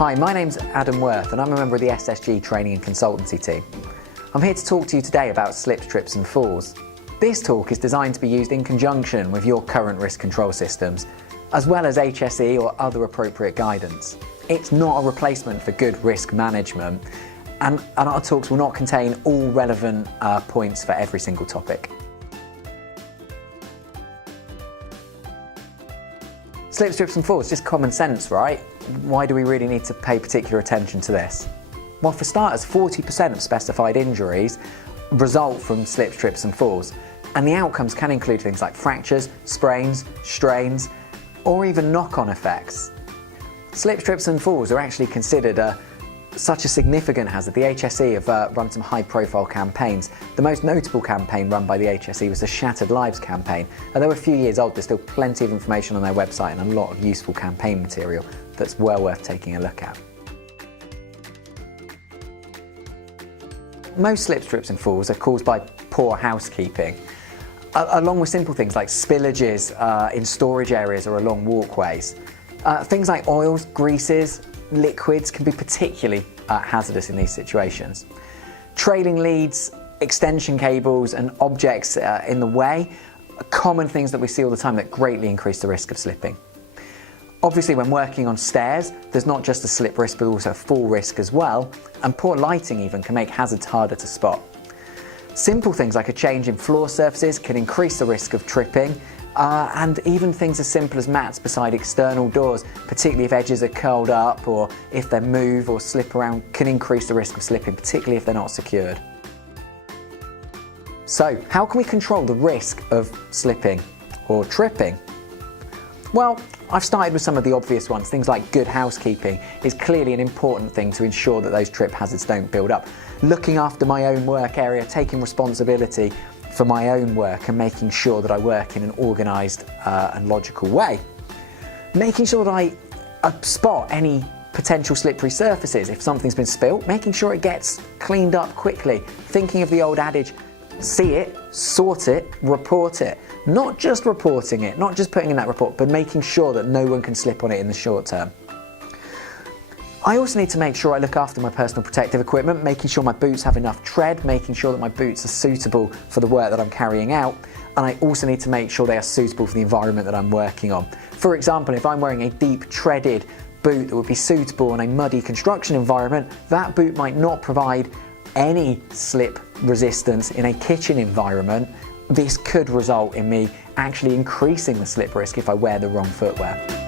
Hi, my name's Adam Worth and I'm a member of the SSG training and consultancy team. I'm here to talk to you today about slips, trips and falls. This talk is designed to be used in conjunction with your current risk control systems, as well as HSE or other appropriate guidance. It's not a replacement for good risk management, and our talks will not contain all relevant points for every single topic. Slips, trips and falls, just common sense, right? Why do we really need to pay particular attention to this? Well, for starters, 40% of specified injuries result from slips, trips and falls, and the outcomes can include things like fractures, sprains, strains, or even knock-on effects. Slips, trips and falls are actually considered such a significant hazard. The HSE have run some high-profile campaigns. The most notable campaign run by the HSE was the Shattered Lives campaign. Although a few years old, there's still plenty of information on their website and a lot of useful campaign material that's well worth taking a look at. Most slips, trips and falls are caused by poor housekeeping, along with simple things like spillages in storage areas or along walkways. Things like oils, greases, liquids can be particularly hazardous in these situations. Trailing leads, extension cables and objects in the way are common things that we see all the time that greatly increase the risk of slipping. Obviously, when working on stairs, there's not just a slip risk but also a fall risk as well, and poor lighting even can make hazards harder to spot. Simple things like a change in floor surfaces can increase the risk of tripping, and even things as simple as mats beside external doors, particularly if edges are curled up or if they move or slip around, can increase the risk of slipping, particularly if they're not secured. So, how can we control the risk of slipping or tripping? Well, I've started with some of the obvious ones. Things like good housekeeping is clearly an important thing to ensure that those trip hazards don't build up. Looking after my own work area, taking responsibility for my own work and making sure that I work in an organised and logical way. Making sure that I spot any potential slippery surfaces. If something's been spilt, making sure it gets cleaned up quickly. Thinking of the old adage, see it, sort it, report it. Not just reporting it, not just putting in that report, but making sure that no one can slip on it in the short term. I also need to make sure I look after my personal protective equipment, making sure my boots have enough tread, making sure that my boots are suitable for the work that I'm carrying out, and I also need to make sure they are suitable for the environment that I'm working on. For example, if I'm wearing a deep treaded boot that would be suitable in a muddy construction environment, that boot might not provide any slip resistance in a kitchen environment. This could result in me actually increasing the slip risk if I wear the wrong footwear.